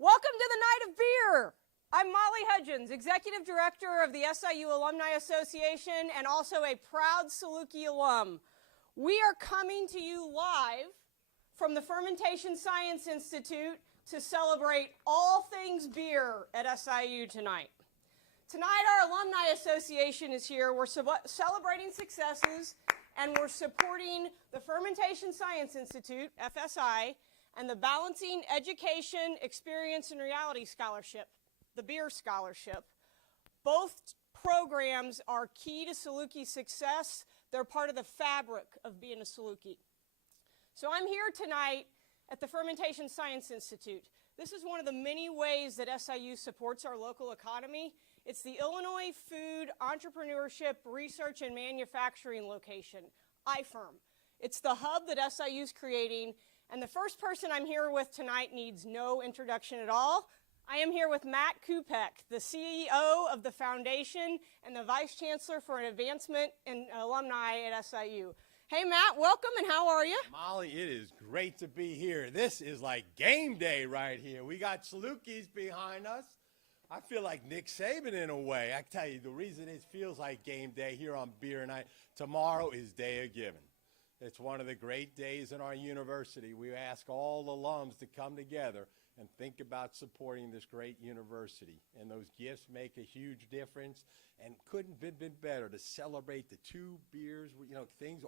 Welcome to the Night of Beer. I'm Molly Hudgens, Executive Director of the SIU Alumni Association and also a proud Saluki alum. We are coming to you live from the Fermentation Science Institute to celebrate all things beer at SIU tonight. Tonight our Alumni Association is here. We're celebrating successes and we're supporting the Fermentation Science Institute, FSI, and the Balancing Education, Experience, and Reality Scholarship, the B.E.E.R Scholarship. Both programs are key to Saluki's success. They're part of the fabric of being a Saluki. So I'm here tonight at the Fermentation Science Institute. This is one of the many ways that SIU supports our local economy. It's the Illinois Food Entrepreneurship Research and Manufacturing Location, IFERM. It's the hub that SIU is creating. And the first person I'm here with tonight needs no introduction at all. I am here with Matt Kupek, the CEO of the foundation and the Vice Chancellor for Advancement in Alumni at SIU. Hey Matt, welcome and how are you? Molly, it is great to be here. This is like game day right here. We got Salukis behind us. I feel like Nick Saban in a way. I tell you, the reason it feels like game day here on Beer Night, tomorrow is Day of Giving. It's one of the great days in our university. We ask all alums to come together and think about supporting this great university. And those gifts make a huge difference and couldn't have been better to celebrate the two beers,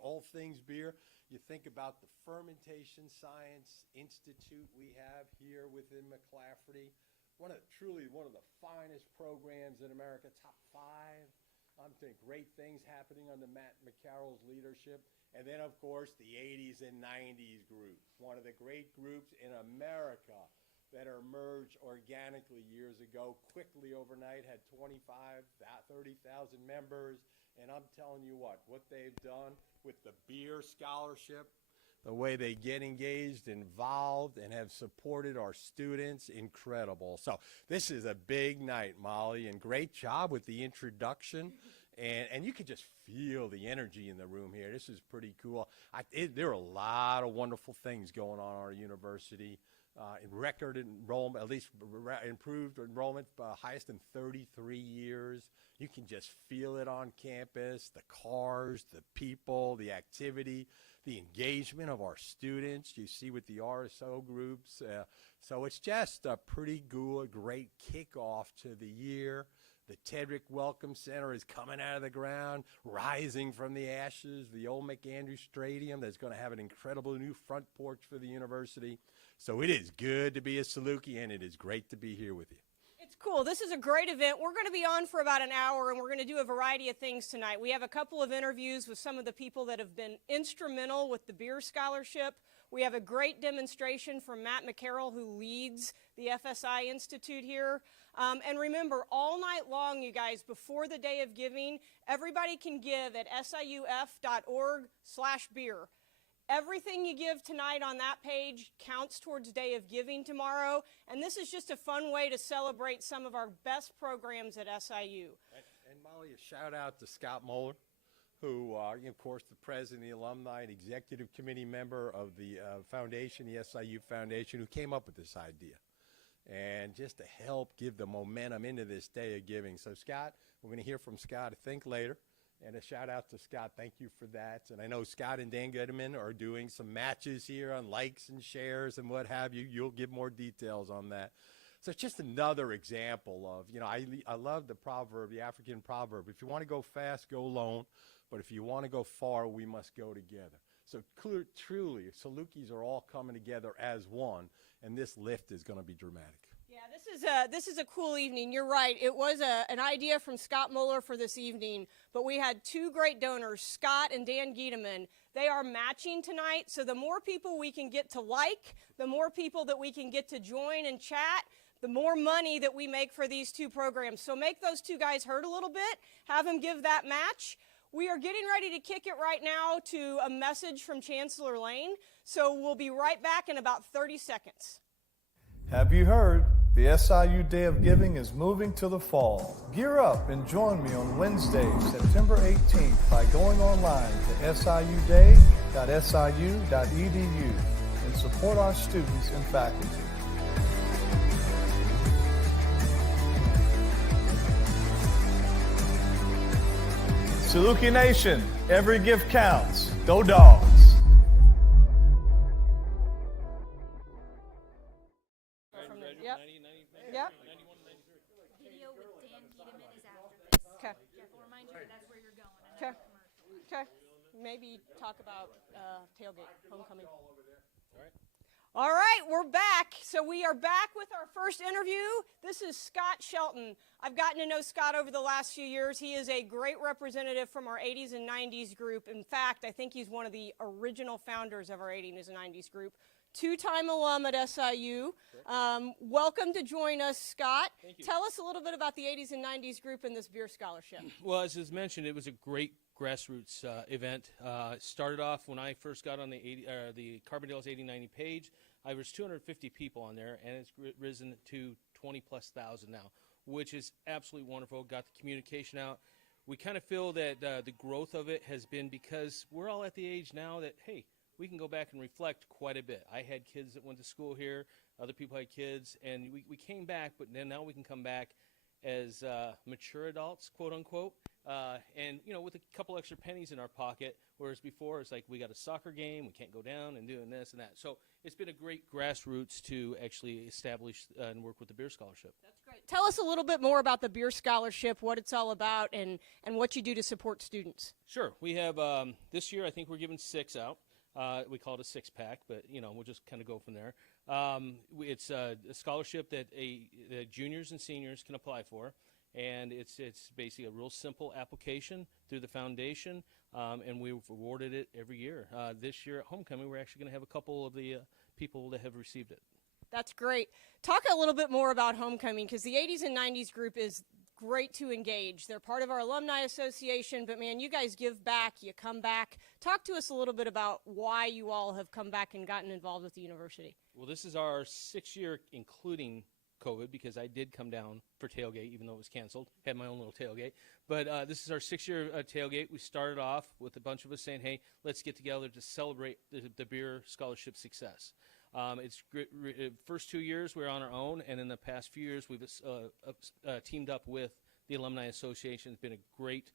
all things beer. You think about the Fermentation Science Institute we have here within McClafferty. Truly one of the finest programs in America, top 5. I'm thinking great things happening under Matt McCarroll's leadership. And then, of course, the 80s and 90s group, one of the great groups in America that emerged organically years ago, quickly overnight, had 30,000 members. And I'm telling you what they've done with the B.E.E.R Scholarship, the way they get engaged, involved, and have supported our students, incredible. So this is a big night, Molly, and great job with the introduction. And you can just feel the energy in the room here. This is pretty cool. There are a lot of wonderful things going on at our university. Record enrollment, at least improved enrollment, highest in 33 years. You can just feel it on campus, the cars, the people, the activity, the engagement of our students. You see with the RSO groups. So it's just a pretty good, great kickoff to the year. The Tedrick Welcome Center is coming out of the ground, rising from the ashes. The old McAndrew Stadium that's going to have an incredible new front porch for the university. So it is good to be a Saluki, and it is great to be here with you. It's cool. This is a great event. We're going to be on for about an hour, and we're going to do a variety of things tonight. We have a couple of interviews with some of the people that have been instrumental with the B.E.E.R Scholarship. We have a great demonstration from Matt McCarroll, who leads the FSI Institute here. And remember, all night long, you guys, before the Day of Giving, everybody can give at siuf.org/beer. Everything you give tonight on that page counts towards Day of Giving tomorrow. And this is just a fun way to celebrate some of our best programs at SIU. And Molly, a shout out to Scott Mohler, who, of course, the president of the alumni and executive committee member of the foundation, the SIU Foundation, who came up with this idea. And just to help give the momentum into this Day of Giving. So, Scott, we're going to hear from Scott, I think, later. And a shout out to Scott. Thank you for that. And I know Scott and Dan Goodman are doing some matches here on likes and shares and what have you. You'll give more details on that. So it's just another example of, I love the proverb, the African proverb. If you want to go fast, go alone. But if you want to go far, we must go together. So truly, Salukis are all coming together as one. And this lift is going to be dramatic. Yeah, this is a cool evening. You're right. It was an idea from Scott Mohler for this evening, but we had two great donors, Scott and Dan Giedemann. They are matching tonight, so the more people we can get to like, the more people that we can get to join and chat, the more money that we make for these two programs. So make those two guys heard a little bit, have them give that match. We are getting ready to kick it right now to a message from Chancellor Lane, so we'll be right back in about 30 seconds. Have you heard? The SIU Day of Giving is moving to the fall. Gear up and join me on Wednesday, September 18th by going online to siuday.siu.edu and support our students and faculty. Saluki Nation, every gift counts. Go Dogs. Yep. Yep. Video with Dan Gideman is after this. Okay. Careful, remind you that's where you're going. Okay. Okay. Maybe talk about tailgate, homecoming. All right, we're back. So we are back with our first interview. This is Scott Shelton. I've gotten to know Scott over the last few years. He is a great representative from our 80s and 90s group. In fact, I think he's one of the original founders of our 80s and 90s group. Two-time alum at SIU. Welcome to join us, Scott. Thank you. Tell us a little bit about the 80s and 90s group and this beer scholarship. Well, as was mentioned, it was a great grassroots event. Started off when I first got on the Carbondale's 80-90 page. I was 250 people on there, and it's risen to 20+ thousand now, which is absolutely wonderful. Got the communication out. We kind of feel that the growth of it has been because we're all at the age now that, hey, we can go back and reflect quite a bit. I had kids that went to school here. Other people had kids, and we came back, but then now we can come back as mature adults, quote unquote, and with a couple extra pennies in our pocket, whereas before it's like we got a soccer game, we can't go down and doing this and that. So it's been a great grassroots to actually establish and work with the beer scholarship. That's great. Tell us a little bit more about the beer scholarship, what it's all about, and what you do to support students. Sure. We have this year, I think we're giving 6 out. We call it a 6-pack, but we'll just kind of go from there. It's a scholarship that the juniors and seniors can apply for, and it's basically a real simple application through the foundation, and we've awarded it every year. This year at homecoming, we're actually going to have a couple of the people that have received it. That's great. Talk a little bit more about homecoming, because the 80s and 90s group is great to engage. They're part of our alumni association, but man, you guys give back, you come back. Talk to us a little bit about why you all have come back and gotten involved with the university. Well, this is our 6th year, including COVID, because I did come down for tailgate, even though it was canceled. Had my own little tailgate. But this is our 6th year tailgate. We started off with a bunch of us saying, hey, let's get together to celebrate the beer scholarship success. It's first 2 years we were on our own, and in the past few years we've teamed up with the Alumni Association. It's been a great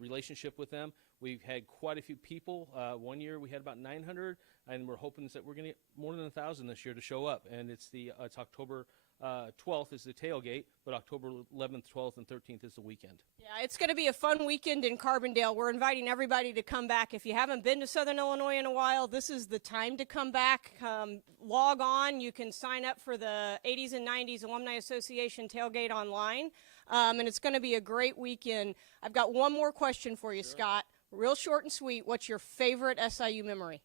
relationship with them. We've had quite a few people. One year we had about 900, and we're hoping that we're going to get more than 1,000 this year to show up. And it's October 12th is the tailgate, but October 11th, 12th, and 13th is the weekend. Yeah, it's going to be a fun weekend in Carbondale. We're inviting everybody to come back. If you haven't been to Southern Illinois in a while, this is the time to come back. Log on. You can sign up for the 80s and 90s Alumni Association tailgate online, and it's going to be a great weekend. I've got one more question for you, Scott. Real short and sweet. What's your favorite SIU memory?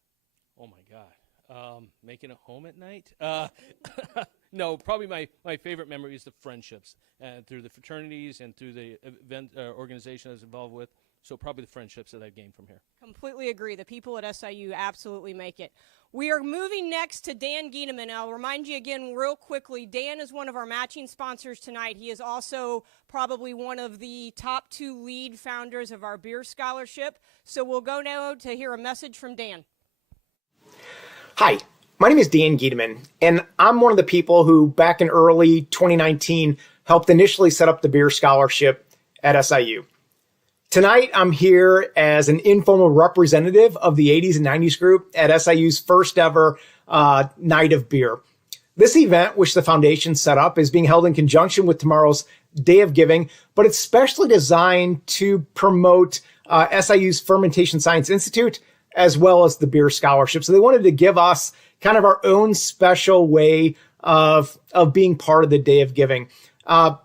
Oh, my God. Making it home at night? No, probably my favorite memory is the friendships through the fraternities and through the event organization I was involved with. So probably the friendships that I've gained from here. Completely agree. The people at SIU absolutely make it. We are moving next to Dan Gideman. I'll remind you again real quickly, Dan is one of our matching sponsors tonight. He is also probably one of the top 2 lead founders of our beer scholarship. So we'll go now to hear a message from Dan. Hi, my name is Dan Gideman, and I'm one of the people who back in early 2019 helped initially set up the beer scholarship at SIU. Tonight, I'm here as an informal representative of the 80s and 90s group at SIU's first ever Night of Beer. This event, which the foundation set up, is being held in conjunction with tomorrow's Day of Giving, but it's specially designed to promote SIU's Fermentation Science Institute as well as the beer scholarship. So they wanted to give us kind of our own special way of being part of the Day of Giving. Why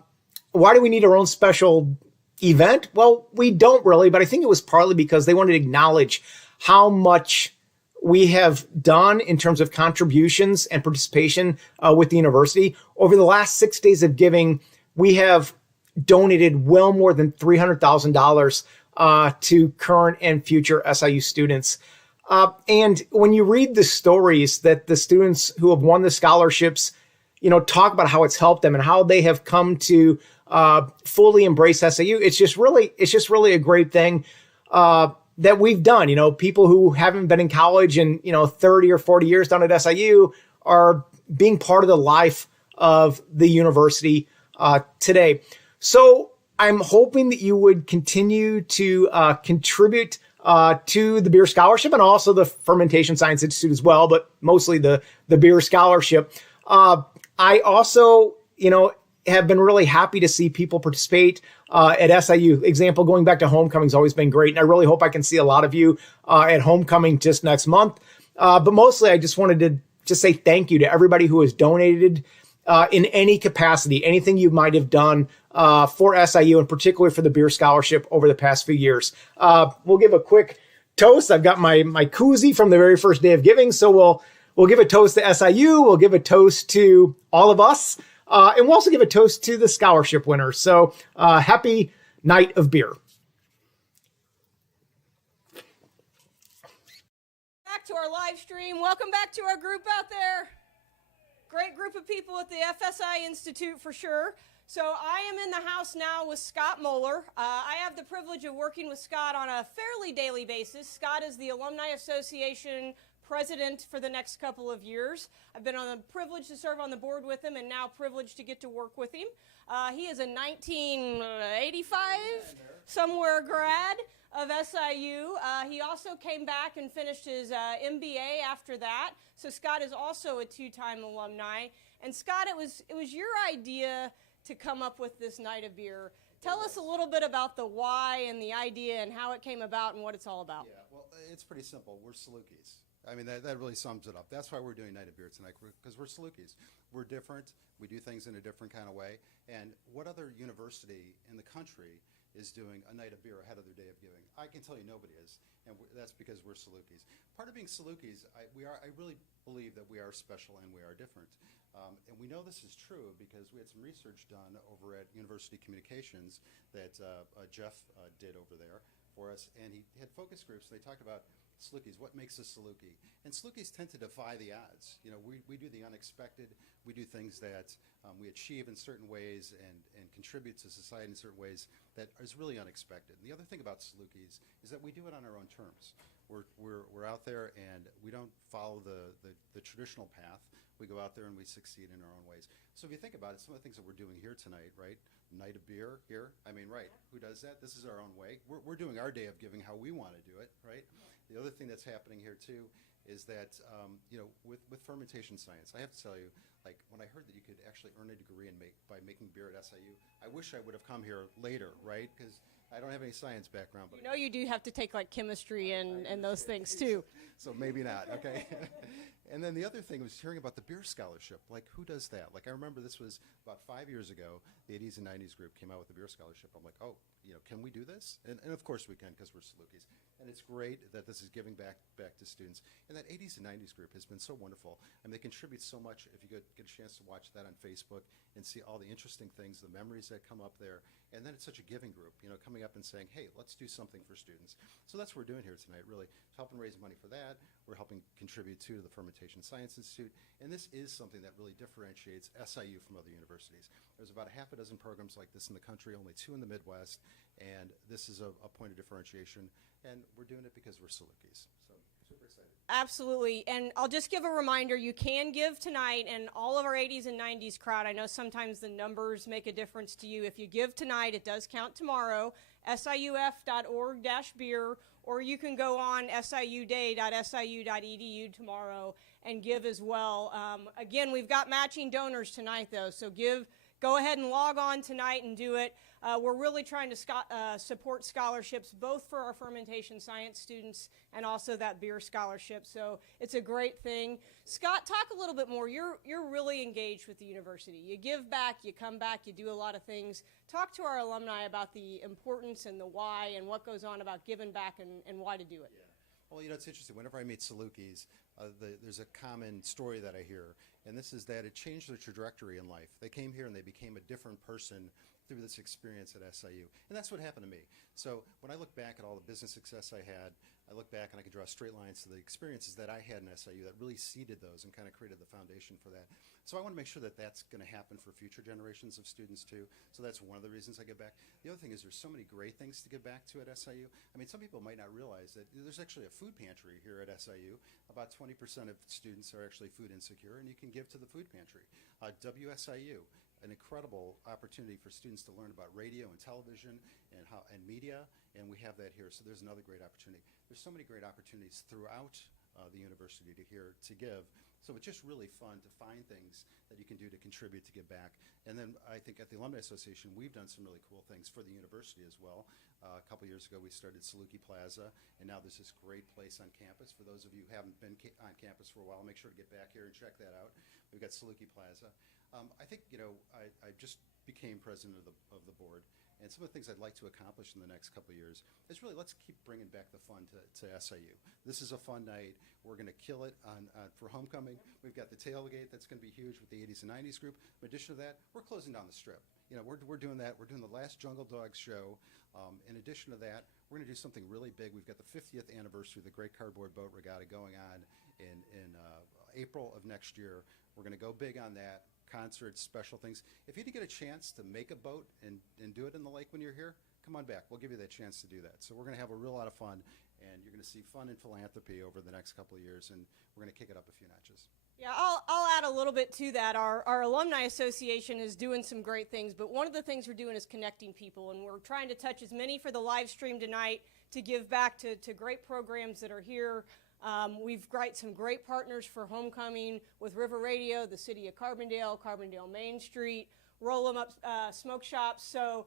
do we need our own special event? Well, we don't really, but I think it was partly because they wanted to acknowledge how much we have done in terms of contributions and participation with the university. Over the last 6 days of giving, we have donated well more than $300,000 to current and future SIU students. And when you read the stories that the students who have won the scholarships, talk about how it's helped them and how they have come to fully embrace SIU, it's just really a great thing that we've done. People who haven't been in college in 30 or 40 years down at SIU are being part of the life of the university today. So I'm hoping that you would continue to contribute to the B.E.E.R Scholarship and also the Fermentation Science Institute as well, but mostly the B.E.E.R Scholarship. I also, have been really happy to see people participate at SIU. Example, going back to homecoming has always been great, and I really hope I can see a lot of you at homecoming just next month. But mostly, I just wanted to just say thank you to everybody who has donated in any capacity, anything you might have done for SIU, and particularly for the B.E.E.R Scholarship over the past few years. We'll give a quick toast. I've got my koozie from the very first day of giving, so we'll give a toast to SIU. We'll give a toast to all of us. And we'll also give a toast to the scholarship winner. So happy night of beer. Back to our live stream. Welcome back to our group out there. Great group of people at the FSI Institute for sure. So I am in the house now with Scott Mohler. I have the privilege of working with Scott on a fairly daily basis. Scott is the Alumni Association president for the next couple of years. I've been on the privilege to serve on the board with him and now privileged to get to work with him. He is a 1985 somewhere grad of SIU. He also came back and finished his MBA after that. So Scott is also a two-time alumni. And Scott, it was your idea to come up with this night of beer. Tell us a little bit about the why and the idea and how it came about and what it's all about. Yeah, well, it's pretty simple. We're Salukis. I mean, that really sums it up. That's why we're doing Night of Beer tonight, because we're Salukis. We're different. We do things in a different kind of way. And what other university in the country is doing a Night of Beer ahead of their Day of Giving? I can tell you nobody is, and that's because we're Salukis. Part of being Salukis, I really believe that we are special and we are different. And we know this is true because we had some research done over at University Communications that Jeff did over there for us, and he had focus groups. They talked about Salukis, what makes a Saluki? And Salukis tend to defy the odds. We do the unexpected. We do things that we achieve in certain ways and contribute to society in certain ways that is really unexpected. And the other thing about Salukis is that we do it on our own terms. We're out there and we don't follow the traditional path. We go out there and we succeed in our own ways. So if you think about it, some of the things that we're doing here tonight, right? Night of beer here. I mean, right. Who does that? This is our own way. We're doing our Day of Giving how we want to do it, right? The other thing that's happening here too is that with fermentation science, I have to tell you, like when I heard that you could actually earn a degree by making beer at SIU, I wish I would have come here later, right? Because I don't have any science background. But you do have to take like chemistry and those things too. So maybe not, okay? And then the other thing was hearing about the B.E.E.R Scholarship. Like, who does that? Like, I remember this was about 5 years ago. The 80s and 90s group came out with the B.E.E.R Scholarship. I'm like, oh, can we do this? And of course we can because we're Salukis. And it's great that this is giving back to students. And that 80s and 90s group has been so wonderful. And they contribute so much. If you get a chance to watch that on Facebook and see all the interesting things, the memories that come up there. And then it's such a giving group, coming up and saying, hey, let's do something for students. So that's what we're doing here tonight, really, helping raise money for that. We're helping contribute to the Fermentation Science Institute. And this is something that really differentiates SIU from other universities. There's about a half a dozen programs like this in the country, only 2 in the Midwest. And this is a point of differentiation. And we're doing it because we're Salukis. So super excited. Absolutely. And I'll just give a reminder, you can give tonight, and all of our 80s and 90s crowd, I know sometimes the numbers make a difference to you. If you give tonight, it does count tomorrow, siuf.org-beer, or you can go on siuday.siu.edu tomorrow and give as well. Again, we've got matching donors tonight, though, so go ahead and log on tonight and do it. We're really trying to support scholarships, both for our fermentation science students and also that beer scholarship. So it's a great thing. Scott, talk a little bit more. You're really engaged with the university. You give back, you come back, you do a lot of things. Talk to our alumni about the importance and the why and what goes on about giving back and why to do it. Yeah. Well, it's interesting. Whenever I meet Salukis, there's a common story that I hear, and this is that it changed their trajectory in life. They came here and they became a different person through this experience at SIU. And that's what happened to me. So when I look back at all the business success I had, I look back and I can draw straight lines to the experiences that I had in SIU that really seeded those and kind of created the foundation for that. So I want to make sure that that's going to happen for future generations of students too. So that's one of the reasons I give back. The other thing is there's so many great things to give back to at SIU. I mean, some people might not realize that there's actually a food pantry here at SIU. About 20% of students are actually food insecure, and you can give to the food pantry. WSIU. an incredible opportunity for students to learn about radio and television and media, and we have that here. So there's another great opportunity. There's so many great opportunities throughout the university to give. So it's just really fun to find things that you can do to contribute, to give back. And then I think at the Alumni Association, we've done some really cool things for the university as well. A couple years ago, we started Saluki Plaza, and now there's this great place on campus. For those of you who haven't been on campus for a while, make sure to get back here and check that out. We've got Saluki Plaza. I think, I just became president of the board, and some of the things I'd like to accomplish in the next couple of years is really let's keep bringing back the fun to SIU. This is a fun night. We're going to kill it for homecoming. We've got the tailgate that's going to be huge with the 80s and 90s group. In addition to that, we're closing down the strip. We're doing that. We're doing the last Jungle Dogs show. In addition to that, we're going to do something really big. We've got the 50th anniversary of the Great Cardboard Boat Regatta going on in April of next year. We're going to go big on that. Concerts, special things. If you get a chance to make a boat and do it in the lake when you're here, come on back. We'll give you that chance to do that. So we're going to have a real lot of fun, and you're going to see fun and philanthropy over the next couple of years, and we're going to kick it up a few notches. Yeah, I'll add a little bit to that. Our Alumni Association is doing some great things, but one of the things we're doing is connecting people, and we're trying to touch as many for the live stream tonight to give back to great programs that are here. We've got some great partners for homecoming with River Radio, the City of Carbondale, Carbondale Main Street, Roll 'em Up Smoke Shops. So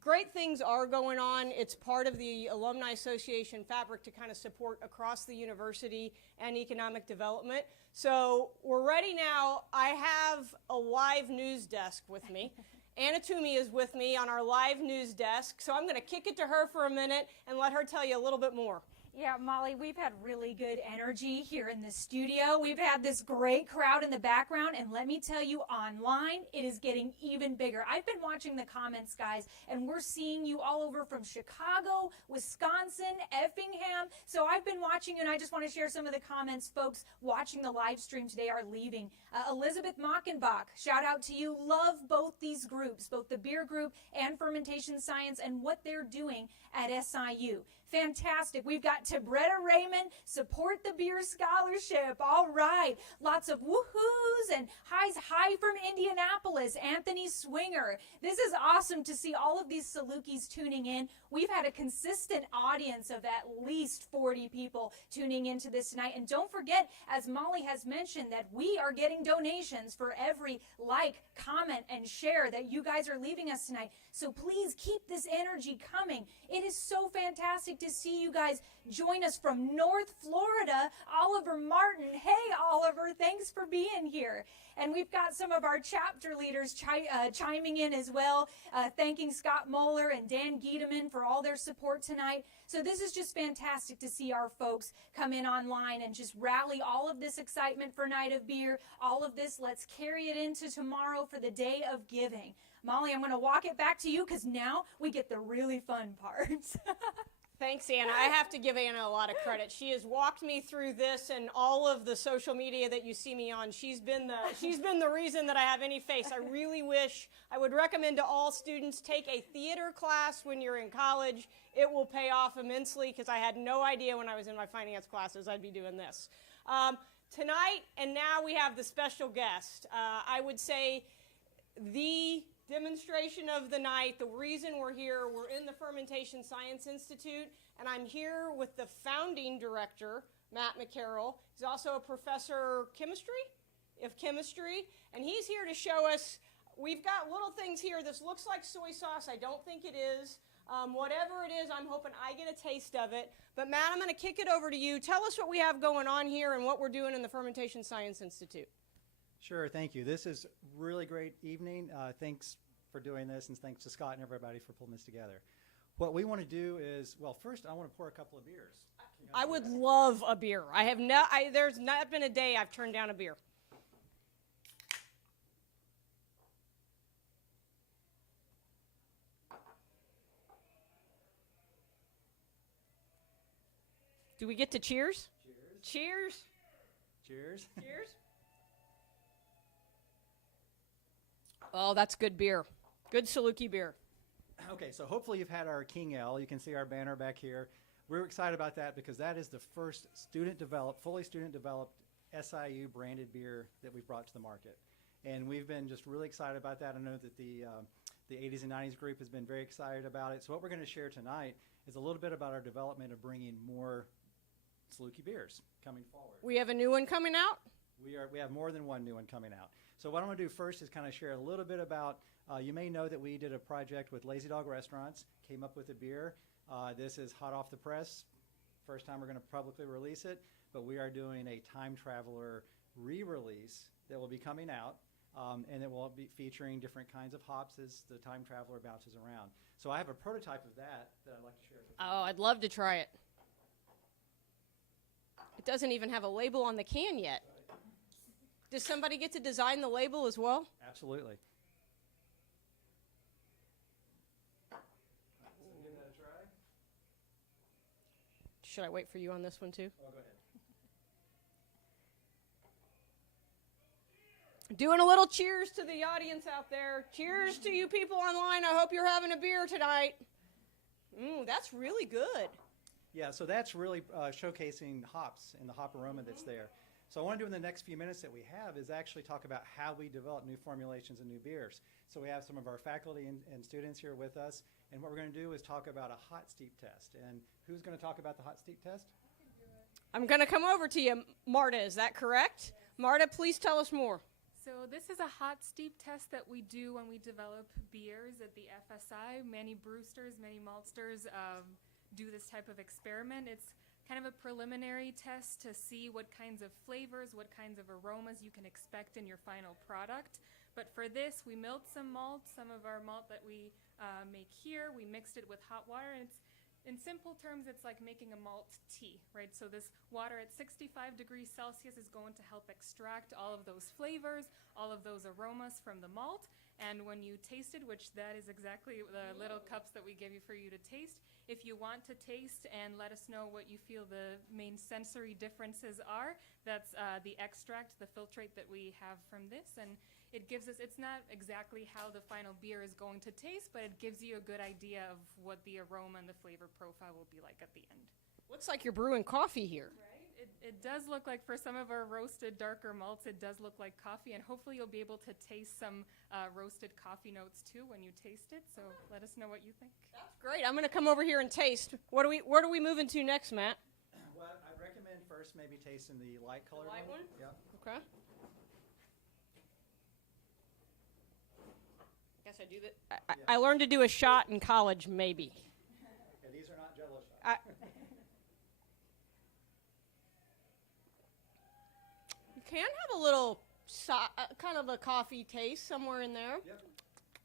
great things are going on. It's part of the Alumni Association fabric to kind of support across the university and economic development. So we're ready now. I have a live news desk with me. Anna Toomey is with me on our live news desk. So I'm going to kick it to her for a minute and let her tell you a little bit more. Yeah, Molly, we've had really good energy here in the studio. We've had this great crowd in the background, and let me tell you, online, it is getting even bigger. I've been watching the comments, guys, and we're seeing you all over from Chicago, Wisconsin, Effingham. So I've been watching, and I just want to share some of the comments folks watching the live stream today are leaving. Elizabeth Mockenbach, shout out to you. Love both these groups, both the beer group and Fermentation Science, and what they're doing at SIU. Fantastic. We've got Tabretta Raymond, support the beer scholarship. All right. Lots of woohoos and highs. Hi from Indianapolis, Anthony Swinger. This is awesome to see all of these Salukis tuning in. We've had a consistent audience of at least 40 people tuning into this tonight. And don't forget, as Molly has mentioned, that we are getting donations for every like, comment, and share that you guys are leaving us tonight. So please keep this energy coming. It is so fantastic to see you guys join us from North Florida. Oliver Martin. Hey, Oliver, thanks for being here. And we've got some of our chapter leaders chiming in as well, thanking Scott Mohler and Dan Giedemann for all their support tonight. So this is just fantastic to see our folks come in online and just rally all of this excitement for Night of Beer. All of this, let's carry it into tomorrow for the Day of Giving. Molly, I'm going to walk it back to you because now we get the really fun parts. Thanks, Anna. I have to give Anna a lot of credit. She has walked me through this and all of the social media that you see me on. She's been the reason that I have any face. I really wish, I would recommend to all students, take a theater class when you're in college. It will pay off immensely because I had no idea when I was in my finance classes I'd be doing this. Tonight, and now we have the special guest. I would say the demonstration of the night, the reason we're here, we're in the Fermentation Science Institute, and I'm here with the founding director, Matt McCarroll. He's also a professor of chemistry, and he's here to show us, we've got little things here. This looks like soy sauce. I don't think it is. Whatever it is, I'm hoping I get a taste of it. But Matt, I'm going to kick it over to you. Tell us what we have going on here and what we're doing in the Fermentation Science Institute. Sure, thank you. This is a really great evening. Thanks for doing this, and thanks to Scott and everybody for pulling this together. What we want to do is, well, first I want to pour a couple of beers. I would love a beer. There's not been a day I've turned down a beer. Do we get to cheers? Cheers. Cheers. Cheers. Oh, that's good beer. Good Saluki beer. Okay, so hopefully you've had our King Ale. You can see our banner back here. We're excited about that because that is the first fully student-developed SIU branded beer that we've brought to the market. And we've been just really excited about that. I know that the 80s and 90s group has been very excited about it. So what we're going to share tonight is a little bit about our development of bringing more Saluki beers coming forward. We have a new one coming out? We have more than one new one coming out. So what I'm going to do first is kind of share a little bit about, you may know that we did a project with Lazy Dog Restaurants, came up with a beer. This is hot off the press. First time we're going to publicly release it, but we are doing a Time Traveler re-release that will be coming out, and it will be featuring different kinds of hops as the Time Traveler bounces around. So I have a prototype of that I'd like to share with you. Oh, I'd love to try it. It doesn't even have a label on the can yet. Does somebody get to design the label as well? Absolutely. So give that a try. Should I wait for you on this one too? Oh, go ahead. Doing a little cheers to the audience out there. Cheers to you people online. I hope you're having a beer tonight. That's really good. Yeah, so that's really showcasing hops and the hop aroma that's there. So I want to do in the next few minutes that we have is actually talk about how we develop new formulations and new beers. So we have some of our faculty and students here with us, and what we're going to do is talk about a hot steep test. And who's going to talk about the hot steep test? I'm going to come over to you, Marta. Is that correct? Marta, please tell us more. So this is a hot steep test that we do when we develop beers at the FSI. Many brewsters, many maltsters do this type of experiment. It's kind of a preliminary test to see what kinds of flavors, what kinds of aromas you can expect in your final product. But for this, we milled some malt, some of our malt that we make here. We mixed it with hot water, and in simple terms, it's like making a malt tea, right? So this water at 65 degrees Celsius is going to help extract all of those flavors, all of those aromas from the malt. And when you taste it, which that is exactly the little cups that we give you for you to taste, if you want to taste and let us know what you feel the main sensory differences are, that's the extract, the filtrate that we have from this. And it gives us, it's not exactly how the final beer is going to taste, but it gives you a good idea of what the aroma and the flavor profile will be like at the end. Looks like you're brewing coffee here. Right? It does look like, for some of our roasted darker malts, it does look like coffee, and hopefully you'll be able to taste some roasted coffee notes too when you taste it, so let us know what you think. That's great. I'm going to come over here and taste. Where do we move into next, Matt? Well, I'd recommend first maybe tasting the light colored light one? Yeah. Okay. Guess I do that. I learned to do a shot in college, maybe. Yeah, these are not Jello shots. You can have a little kind of a coffee taste somewhere in there. Yep.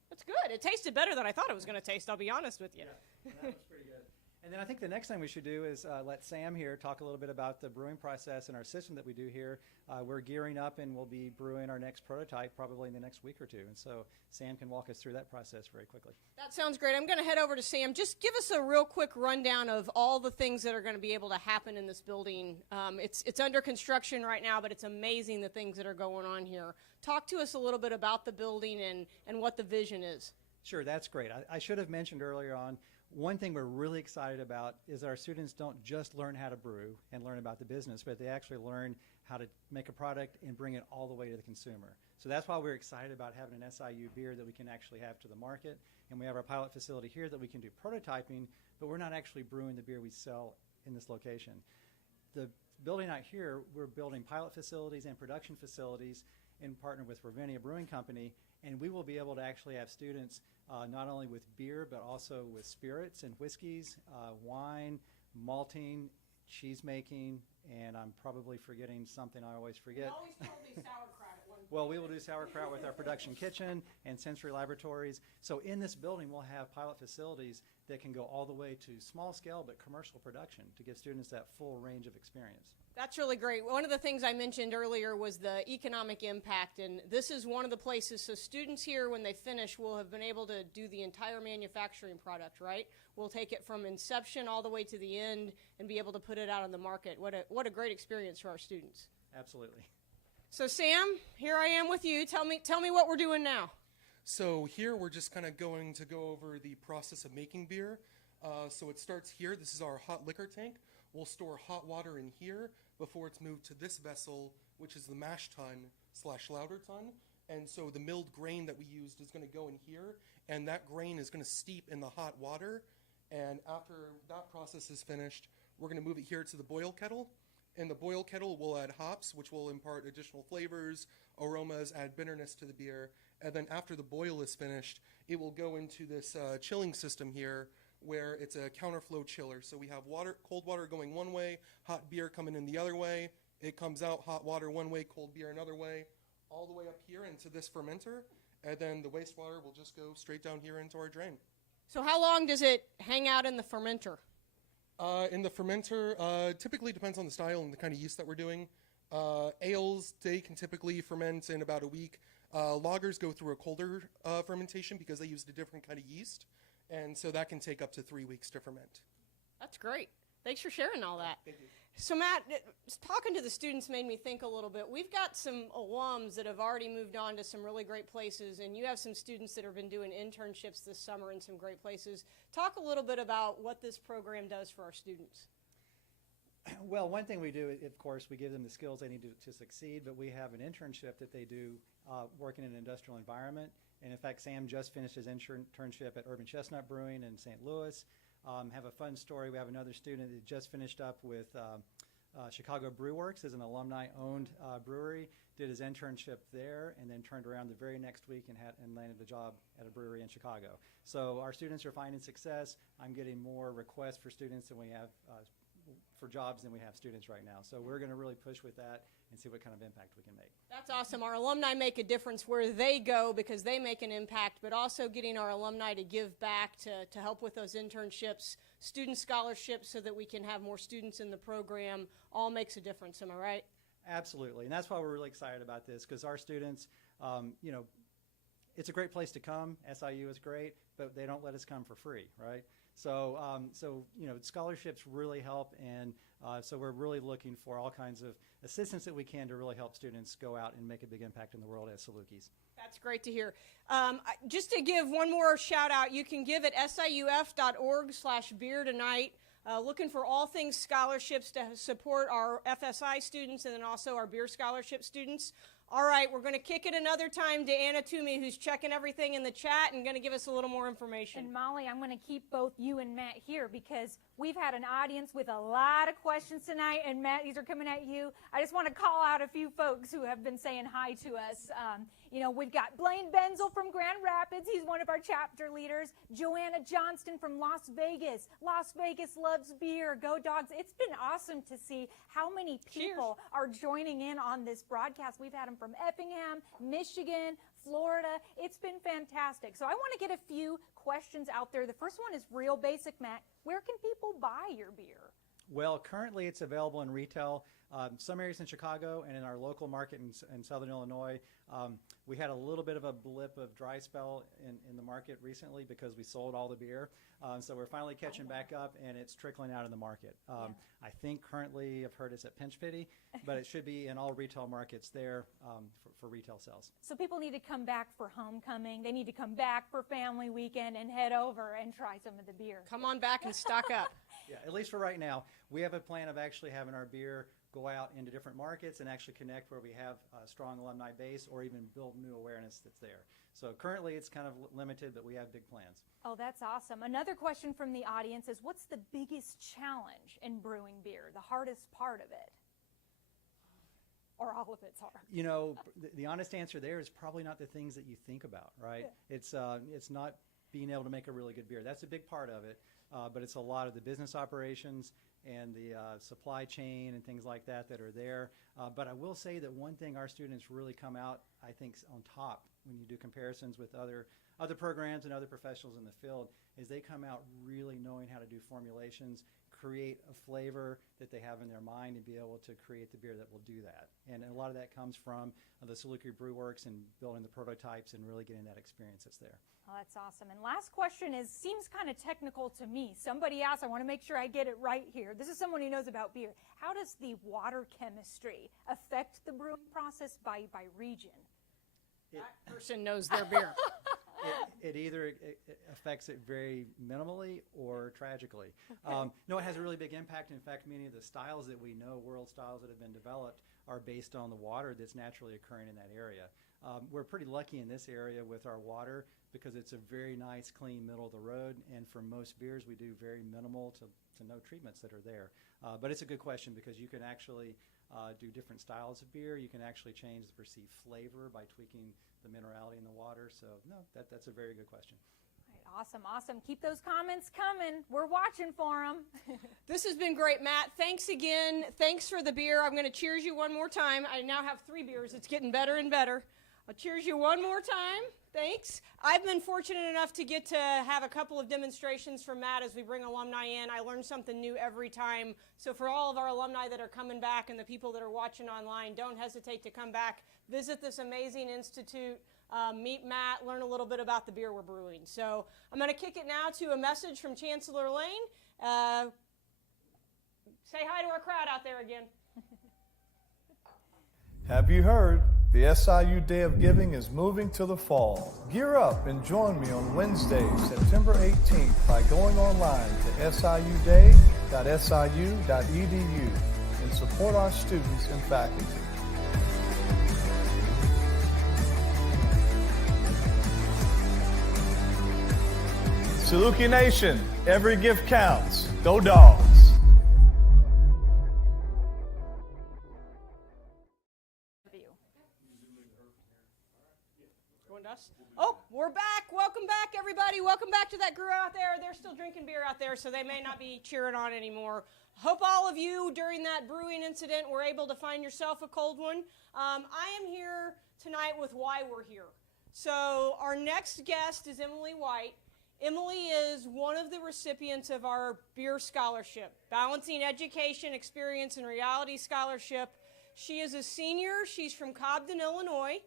That's good. It tasted better than I thought it was going to taste, I'll be honest with you. Yeah, that was pretty good. And then I think the next thing we should do is let Sam here talk a little bit about the brewing process and our system that we do here. We're gearing up and we'll be brewing our next prototype probably in the next week or two. And so Sam can walk us through that process very quickly. That sounds great. I'm going to head over to Sam. Just give us a real quick rundown of all the things that are going to be able to happen in this building. It's under construction right now, but it's amazing the things that are going on here. Talk to us a little bit about the building and what the vision is. Sure, that's great. I should have mentioned earlier on, one thing we're really excited about is our students don't just learn how to brew and learn about the business, but they actually learn how to make a product and bring it all the way to the consumer. So that's why we're excited about having an SIU beer that we can actually have to the market. And we have our pilot facility here that we can do prototyping, but we're not actually brewing the beer we sell in this location. The building out here, we're building pilot facilities and production facilities in partner with Ravinia Brewing Company, and we will be able to actually have students not only with beer, but also with spirits and whiskeys, wine, malting, cheese making, and I'm probably forgetting something I always forget. You always told me sauerkraut at one point. Well, we will do sauerkraut with our production kitchen and sensory laboratories. So in this building, we'll have pilot facilities that can go all the way to small scale but commercial production to give students that full range of experience. That's really great. One of the things I mentioned earlier was the economic impact, and this is one of the places, so students here, when they finish, will have been able to do the entire manufacturing product, right? We'll take it from inception all the way to the end and be able to put it out on the market. What a great experience for our students. Absolutely. So Sam, here I am with you. Tell me what we're doing now. So here we're just kind of going to go over the process of making beer. So it starts here. This is our hot liquor tank. We'll store hot water in here before it's moved to this vessel, which is the mash tun / lauter tun. And so the milled grain that we used is going to go in here, and that grain is going to steep in the hot water. And after that process is finished, we're going to move it here to the boil kettle. In the boil kettle, we'll add hops, which will impart additional flavors, aromas, add bitterness to the beer. And then after the boil is finished, it will go into this chilling system here, where it's a counterflow chiller. So we have cold water going one way, hot beer coming in the other way. It comes out, hot water one way, cold beer another way, all the way up here into this fermenter. And then the wastewater will just go straight down here into our drain. So how long does it hang out in the fermenter? In the fermenter, typically depends on the style and the kind of yeast that we're doing. Ales, they can typically ferment in about a week. Lagers go through a colder fermentation because they use a different kind of yeast. And so that can take up to 3 weeks to ferment. That's great. Thanks for sharing all that. Thank you. So Matt, talking to the students made me think a little bit. We've got some alums that have already moved on to some really great places, and you have some students that have been doing internships this summer in some great places. Talk a little bit about what this program does for our students. Well, one thing we do, of course, we give them the skills they need to succeed, but we have an internship that they do working in an industrial environment. And in fact, Sam just finished his internship at Urban Chestnut Brewing in St. Louis. Have a fun story. We have another student that just finished up with Chicago Brew Works as an alumni-owned brewery, did his internship there, and then turned around the very next week and landed a job at a brewery in Chicago. So our students are finding success. I'm getting more requests for students than we have for jobs than we have students right now. So we're going to really push with that and see what kind of impact we can make. That's awesome. Our alumni make a difference where they go because they make an impact, but also getting our alumni to give back to help with those internships, student scholarships, so that we can have more students in the program all makes a difference. Am I right? Absolutely. And that's why we're really excited about this, because our students, it's a great place to come. SIU is great, but they don't let us come for free, right? So, scholarships really help, and so we're really looking for all kinds of assistance that we can to really help students go out and make a big impact in the world as Salukis. That's great to hear. Just to give one more shout out, you can give at siuf.org/beer tonight. Looking for all things scholarships to support our FSI students and then also our beer scholarship students. All right, we're going to kick it another time to Anna Toomey, who's checking everything in the chat and going to give us a little more information. And Molly, I'm going to keep both you and Matt here because we've had an audience with a lot of questions tonight. And Matt, these are coming at you. I just want to call out a few folks who have been saying hi to us. We've got Blaine Benzel from Grand Rapids. He's one of our chapter leaders. Joanna Johnston from Las Vegas. Las Vegas loves beer. Go Dogs. It's been awesome to see how many people are joining in on this broadcast. We've had them from Effingham, Michigan, Florida. It's been fantastic. So I want to get a few questions out there. The first one is real basic, Matt. Where can people buy your beer? Well, currently it's available in retail. Some areas in Chicago and in our local market in Southern Illinois. We had a little bit of a blip of dry spell in the market recently because we sold all the beer. So we're finally catching back up, and it's trickling out in the market. I think currently I've heard it's at Pinch Pity, but it should be in all retail markets there for retail sales. So people need to come back for homecoming. They need to come back for family weekend and head over and try some of the beer. Come on back and stock up. Yeah, at least for right now. We have a plan of actually having our beer go out into different markets and actually connect where we have a strong alumni base or even build new awareness that's there. So currently it's kind of limited, but we have big plans. Oh, that's awesome. Another question from the audience is, what's the biggest challenge in brewing beer, the hardest part of it? Or all of it's hard? The honest answer there is probably not the things that you think about, right? Yeah. It's not being able to make a really good beer. That's a big part of it, but it's a lot of the business operations and the supply chain and things like that are there. But I will say that one thing our students really come out, I think, on top when you do comparisons with other programs and other professionals in the field, is they come out really knowing how to do formulations, create a flavor that they have in their mind, and be able to create the beer that will do that. And a lot of that comes from the Saluki Brew Works and building the prototypes and really getting that experience that's there. Oh, that's awesome. And last question seems kind of technical to me. Somebody asked, I want to make sure I get it right here. This is someone who knows about beer. How does the water chemistry affect the brewing process by region? That person knows their beer. It either affects it very minimally or tragically. No, it has a really big impact. In fact, many of the styles that we know, world styles that have been developed, are based on the water that's naturally occurring in that area. We're pretty lucky in this area with our water because it's a very nice, clean middle of the road. And for most beers, we do very minimal to no treatments that are there. But it's a good question because you can actually do different styles of beer. You can actually change the perceived flavor by tweaking the minerality in the water. So no, that's a very good question. Awesome, awesome. Keep those comments coming. We're watching for them. This has been great, Matt. Thanks again. Thanks for the beer. I'm going to cheers you one more time. I now have 3 beers. It's getting better and better. I'll cheers you one more time. Thanks. I've been fortunate enough to get to have a couple of demonstrations from Matt as we bring alumni in. I learn something new every time. So for all of our alumni that are coming back and the people that are watching online, don't hesitate to come back. Visit this amazing institute. Meet Matt, learn a little bit about the beer we're brewing. So I'm going to kick it now to a message from Chancellor Lane. Say hi to our crowd out there again. Have you heard? The SIU Day of Giving is moving to the fall. Gear up and join me on Wednesday, September 18th by going online to siuday.siu.edu and support our students and faculty. Saluki Nation, every gift counts. Go Dogs! Oh, we're back. Welcome back, everybody. Welcome back to that crew out there. They're still drinking beer out there, so they may not be cheering on anymore. Hope all of you, during that brewing incident, were able to find yourself a cold one. I am here tonight with why we're here. So our next guest is Emily White. Emily is one of the recipients of our B.E.E.R scholarship, Balancing Education, Experience, and Reality Scholarship. She is a senior. She's from Cobden, Illinois.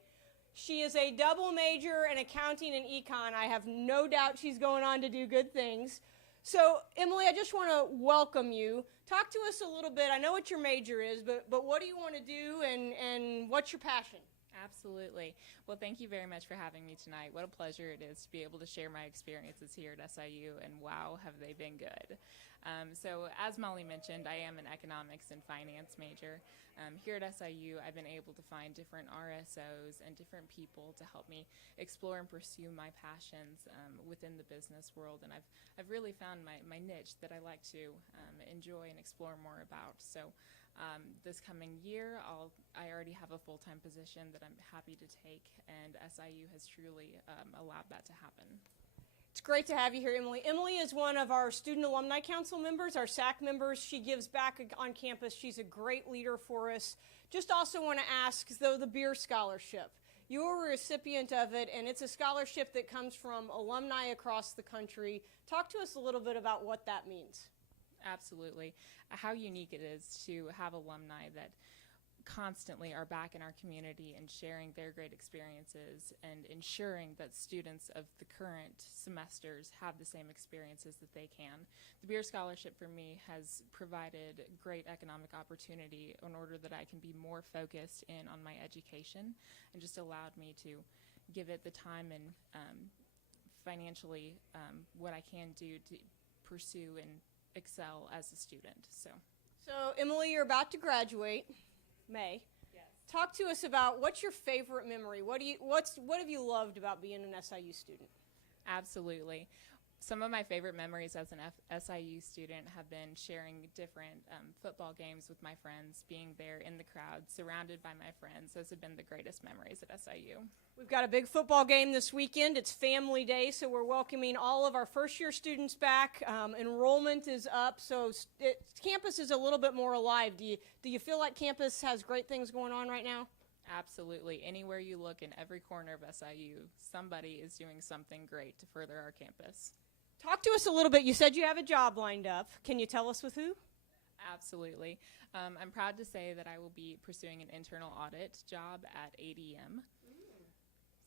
She is a double major in accounting and econ. I have no doubt she's going on to do good things. So, Emily, I just want to welcome you. Talk to us a little bit. I know what your major is, but what do you want to do and what's your passion? Absolutely. Well, thank you very much for having me tonight. What a pleasure it is to be able to share my experiences here at SIU, and wow, have they been good. So as Molly mentioned, I am an economics and finance major. Here at SIU, I've been able to find different RSOs and different people to help me explore and pursue my passions within the business world, and I've really found my niche that I like to enjoy and explore more about. So this coming year, I already have a full-time position that I'm happy to take, and SIU has truly allowed that to happen. It's great to have you here, Emily. Emily is one of our Student Alumni Council members, our SAC members. She gives back on campus. She's a great leader for us. Just also want to ask, though, the B.E.E.R scholarship. You are a recipient of it, and it's a scholarship that comes from alumni across the country. Talk to us a little bit about what that means. Absolutely. How unique it is to have alumni that constantly are back in our community and sharing their great experiences and ensuring that students of the current semesters have the same experiences that they can. The B.E.E.R scholarship for me has provided great economic opportunity in order that I can be more focused in on my education, and just allowed me to give it the time and financially what I can do to pursue and excel as a student. So Emily, you're about to graduate. May. Yes. Talk to us about what's your favorite memory. What have you loved about being an SIU student? Absolutely. Some of my favorite memories as an SIU student have been sharing different football games with my friends, being there in the crowd, surrounded by my friends. Those have been the greatest memories at SIU. We've got a big football game this weekend. It's Family Day, so we're welcoming all of our first-year students back. Enrollment is up, so campus is a little bit more alive. Do you feel like campus has great things going on right now? Absolutely. Anywhere you look, in every corner of SIU, somebody is doing something great to further our campus. Talk to us a little bit. You said you have a job lined up. Can you tell us with who? Absolutely. I'm proud to say that I will be pursuing an internal audit job at ADM.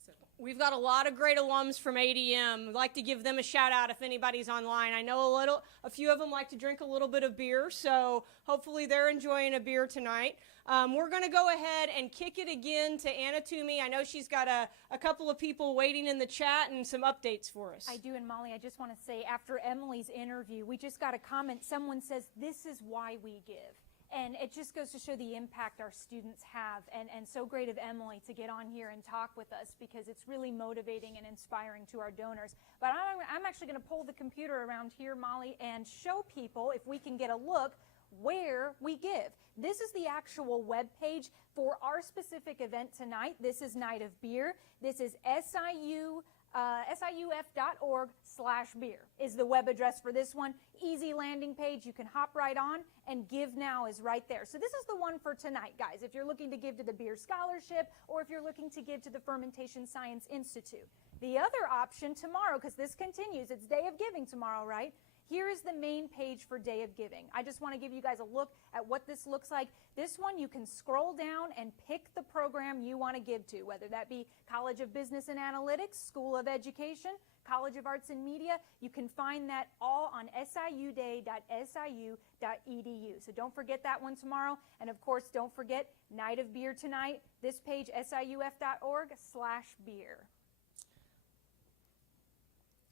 So. We've got a lot of great alums from ADM. We'd like to give them a shout out if anybody's online. I know a few of them like to drink a little bit of beer, so hopefully they're enjoying a beer tonight. We're going to go ahead and kick it again to Anna Toomey. I know she's got a couple of people waiting in the chat and some updates for us. I do, and Molly, I just want to say, after Emily's interview, we just got a comment. Someone says, this is why we give. And it just goes to show the impact our students have, and so great of Emily to get on here and talk with us, because it's really motivating and inspiring to our donors. But I'm actually going to pull the computer around here, Molly, and show people, if we can get a look, where we give. This is the actual web page for our specific event tonight. This is Night of Beer. This is siuf.org/beer is the web address for this one. Easy landing page. You can hop right on, and Give Now is right there. So this is the one for tonight, guys, if you're looking to give to the B.E.E.R Scholarship or if you're looking to give to the Fermentation Science Institute. The other option tomorrow, because this continues, it's Day of Giving tomorrow, right? Here is the main page for Day of Giving. I just want to give you guys a look at what this looks like. This one, you can scroll down and pick the program you want to give to, whether that be College of Business and Analytics, School of Education, College of Arts and Media. You can find that all on siuday.siu.edu. So don't forget that one tomorrow. And of course, don't forget Night of Beer tonight. This page, siuf.org/beer.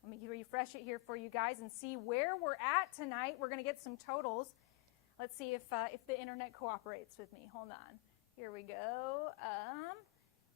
Let me refresh it here for you guys and see where we're at tonight. We're going to get some totals. Let's see if the internet cooperates with me. Hold on. Here we go.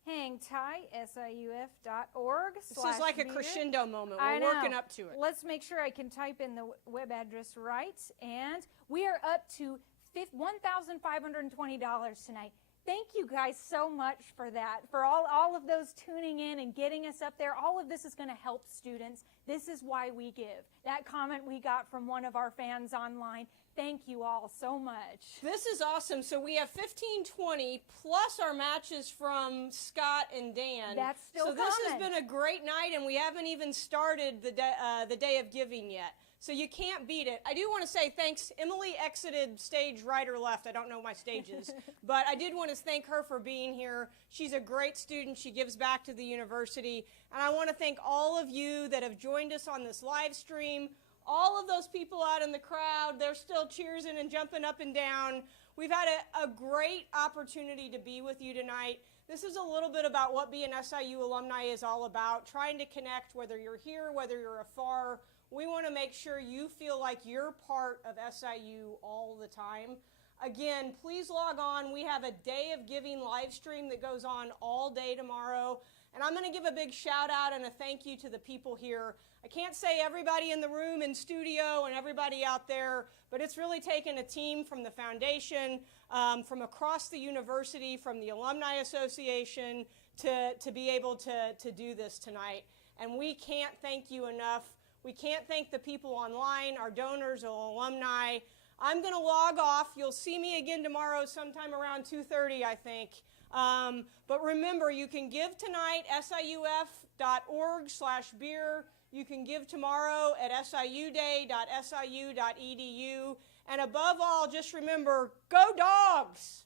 Hang tight, siuf.org/beer. This is like a crescendo moment. We're working up to it. Let's make sure I can type in the web address right. And we are up to $1,520 tonight. Thank you guys so much for that, for all of those tuning in and getting us up there. All of this is going to help students. This is why we give. That comment we got from one of our fans online, thank you all so much. This is awesome. So we have 1520 plus our matches from Scott and Dan. That's still coming. So this has been a great night, and we haven't even started the Day of Giving yet. So you can't beat it. I do want to say thanks. Emily exited stage right or left. I don't know my stages. But I did want to thank her for being here. She's a great student. She gives back to the university. And I want to thank all of you that have joined us on this live stream. All of those people out in the crowd, they're still cheersing and jumping up and down. We've had a great opportunity to be with you tonight. This is a little bit about what being SIU alumni is all about, trying to connect, whether you're here, whether you're afar. We want to make sure you feel like you're part of SIU all the time. Again, please log on. We have a Day of Giving live stream that goes on all day tomorrow. And I'm going to give a big shout out and a thank you to the people here. I can't say everybody in the room in studio and everybody out there, but it's really taken a team from the foundation, from across the university, from the Alumni Association to be able to do this tonight. And we can't thank you enough. We can't thank the people online, our donors, our alumni. I'm going to log off. You'll see me again tomorrow sometime around 2:30, I think. But remember, you can give tonight, siuf.org/beer. You can give tomorrow at siuday.siu.edu. And above all, just remember, go Dogs!